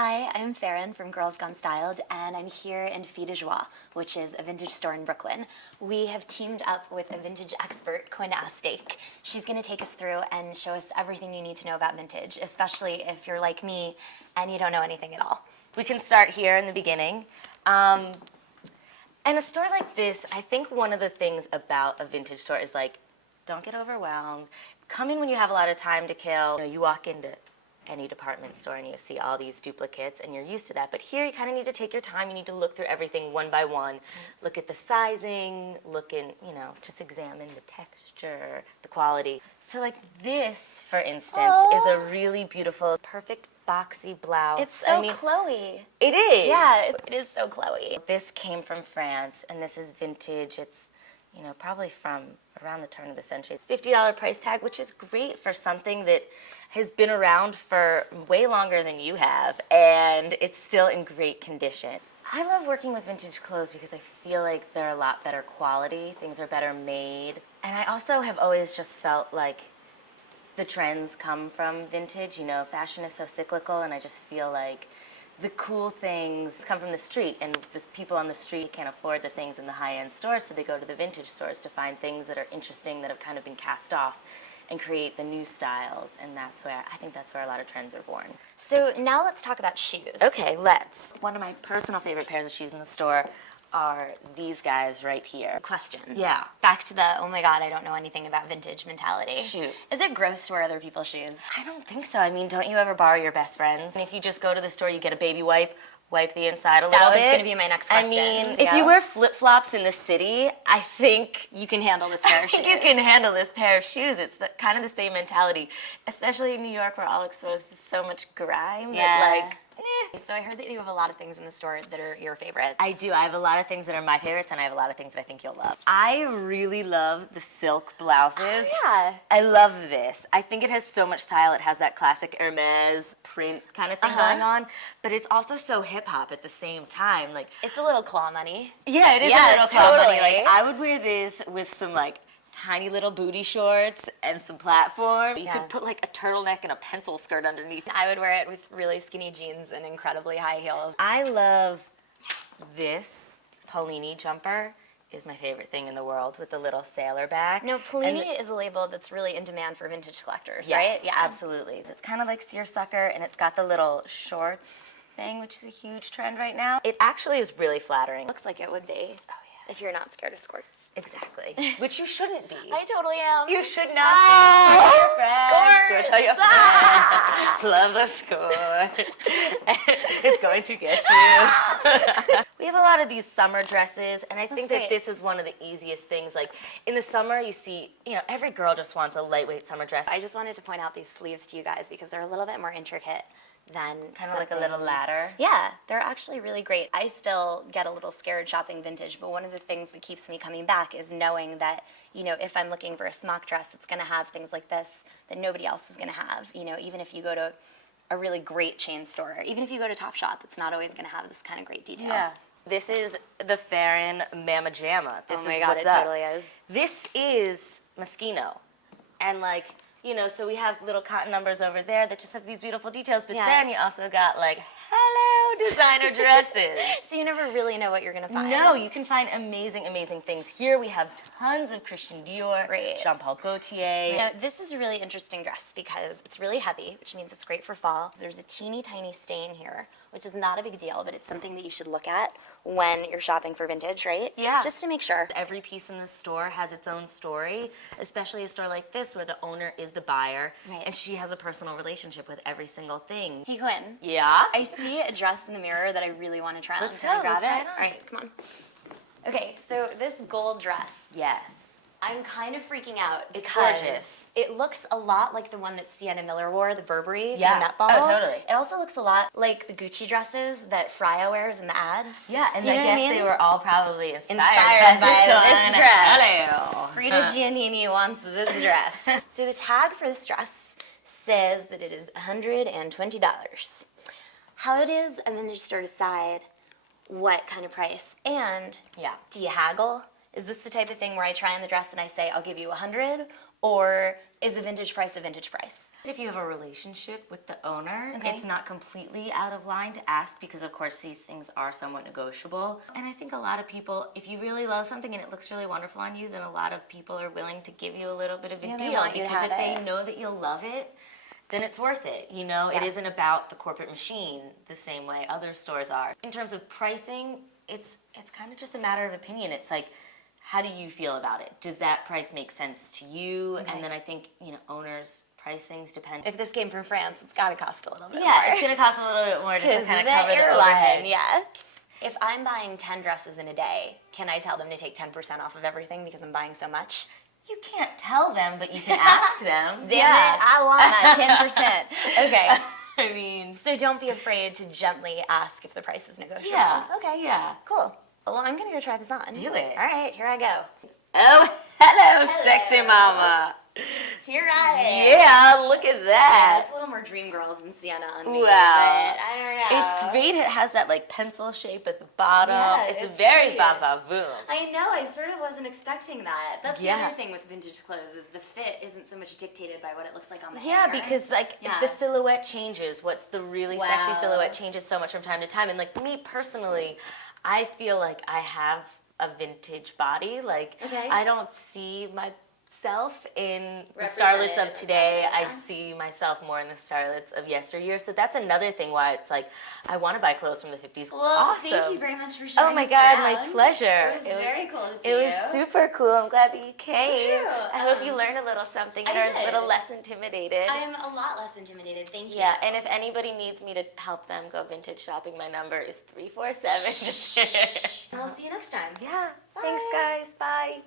Hi, I'm Farron from Girls Gone Styled, and I'm here in Fille de Joie, which is a vintage store in Brooklyn. We have teamed up with a vintage expert, Quinn Astake. She's going to take us through and show us everything you need to know about vintage, especially if you're like me and you don't know anything at all. We can start here in the beginning. And a store like this, I think one of the things about a vintage store is like, don't get overwhelmed. Come in when you have a lot of time to kill. You walk into any department store and you see all these duplicates and you're used to that. But here you kind of need to take your time. You need to look through everything one by one. Look at the sizing, just examine the texture, the quality. So like this, for instance, is a really beautiful, perfect boxy blouse. It's so Chloe. It is. Yeah, it is so Chloe. This came from France and this is vintage. It's, probably from around the turn of the century. $50 price tag, which is great for something that has been around for way longer than you have, and it's still in great condition. I love working with vintage clothes because I feel like they're a lot better quality, things are better made, and I also have always just felt like the trends come from vintage. Fashion is so cyclical, and I just feel like the cool things come from the street, and people on the street can't afford the things in the high-end stores, so they go to the vintage stores to find things that are interesting, that have kind of been cast off, and create the new styles, and I think that's where a lot of trends are born. So now let's talk about shoes. Okay, let's. One of my personal favorite pairs of shoes in the store are these guys right here. Question. Yeah. Back to the, oh my god, I don't know anything about vintage mentality. Shoot. Is it gross to wear other people's shoes? I don't think so. I mean, don't you ever borrow your best friends? And if you just go to the store, you get a baby wipe the inside a little bit. That was going to be my next question. I mean, if you wear flip-flops in the city, I think you can handle this pair of shoes. You can handle this pair of shoes. It's kind of the same mentality, especially in New York, we're all exposed to so much grime. Yeah. That, So I heard that you have a lot of things in the store that are your favorites. I do. I have a lot of things that are my favorites, and I have a lot of things that I think you'll love. I really love the silk blouses. Oh, yeah. I love this. I think it has so much style. It has that classic Hermes print kind of thing going on, but it's also so hip-hop at the same time. Like, it's a little claw money. yeah, it is Yeah, a little claw money. totally. Like, I would wear this with some, tiny little booty shorts and some platform. You could put a turtleneck and a pencil skirt underneath. I would wear it with really skinny jeans and incredibly high heels. I love this Polini jumper. Is my favorite thing in the world, with the little sailor bag. No, Polini is a label that's really in demand for vintage collectors, yes, right? Yeah, absolutely. It's kind of like seersucker, and it's got the little shorts thing, which is a huge trend right now. It actually is really flattering. Looks like it would be. Oh, yeah. If you're not scared of skirts. Exactly. Which you shouldn't be. I totally am. You should not be. Skirts! Go tell your friends. Love a skirt. It's going to get you. We have a lot of these summer dresses, and I think that this is one of the easiest things. Like, in the summer, you see, every girl just wants a lightweight summer dress. I just wanted to point out these sleeves to you guys because they're a little bit more intricate than kind of like a little ladder. Yeah, they're actually really great. I still get a little scared shopping vintage, but one of the things that keeps me coming back is knowing that, if I'm looking for a smock dress, it's going to have things like this that nobody else is going to have. Even if you go to a really great chain store, even if you go to Topshop, it's not always going to have this kind of great detail. Yeah. This is the Farron Mama Jamma. This oh my is god, what's it up. totally is. This is Moschino. And so we have little cotton numbers over there that just have these beautiful details, but then you also got hello designer dresses. So you never really know what you're gonna find. No, you can find amazing, amazing things. Here we have tons of Christian Dior, great. Jean Paul Gaultier. Now, this is a really interesting dress because it's really heavy, which means it's great for fall. There's a teeny tiny stain here, which is not a big deal, but it's something that you should look at when you're shopping for vintage, right? Yeah. Just to make sure. Every piece in the store has its own story, especially a store like this where the owner is the buyer, and she has a personal relationship with every single thing. Hey, Quinn. Yeah? I see a dress in the mirror that I really want to try on. Let's Can I go. grab Let's try it? it on. All right, come on. Okay, so this gold dress. Yes. I'm kind of freaking out. It's because gorgeous. It looks a lot like the one that Sienna Miller wore, the Burberry, to Yeah. the Met Ball. Oh, totally. It also looks a lot like the Gucci dresses that Freya wears in the ads. Yeah, and Do you I know what guess mean? they were all probably inspired Inspired by this this dress. Hello. Rita Giannini wants this dress. So the tag for this dress says that it is $120. How it is, and then you start to decide what kind of price. And Yeah. do you haggle? Is this the type of thing where I try on the dress and I say, I'll give you 100? Or is a vintage price a vintage price? If you have a relationship with the owner, Okay. it's not completely out of line to ask because, of course, these things are somewhat negotiable. And I think a lot of people, if you really love something and it looks really wonderful on you, then a lot of people are willing to give you a little bit of a Yeah, they deal want you to because have if they it. know that you'll love it, then it's worth it. You know, Yeah. it isn't about the corporate machine the same way other stores are. In terms of pricing, it's kind of just a matter of opinion. It's like, how do you feel about it? Does that price make sense to you? Okay. And then I think, owners price things depend. If this came from France, it's got to cost a little bit Yeah, more. it's going to cost a little bit more just to Because kind of the cover the airline, overhead. yeah. If I'm buying 10 dresses in a day, can I tell them to take 10% off of everything because I'm buying so much? You can't tell them, but you can ask them. Damn it, I want that 10%. Okay. I mean, So don't be afraid to gently ask if the price is negotiable. yeah. Okay. Yeah. Cool. Well, I'm going to go try this on. Do it. All right, here I go. Oh, hello, sexy mama. Here I am. Yeah, look at that. It's a little more Dream Girls than Sienna on me. Wow. But I don't know. It's great. It has that like pencil shape at the bottom. Yeah, it's it's very cute. va-va-voom. I know, I sort of wasn't expecting that. That's the Yeah. other thing with vintage clothes is the fit isn't so much dictated by what it looks like on the Yeah, hanger. because like Yeah. the silhouette changes. What's the really sexy Wow. silhouette changes so much from time to time. And like me personally, I feel like I have a vintage body. Like Okay. I don't see myself in the Represented starlets of or today. something, I yeah. see myself more in the starlets of yesteryear. So that's another thing why it's like I want to buy clothes from the 50s. Well, awesome. thank you very much for sharing Oh my this God, my around. pleasure. It was very cool to see It was you. super cool. I'm glad that you came. you. I hope you learned a little something I and are a did. little less intimidated. I am a lot less intimidated. Thank you. Yeah, and if anybody needs me to help them go vintage shopping, my number is 347. I'll see you next time. Yeah, thanks guys. Bye.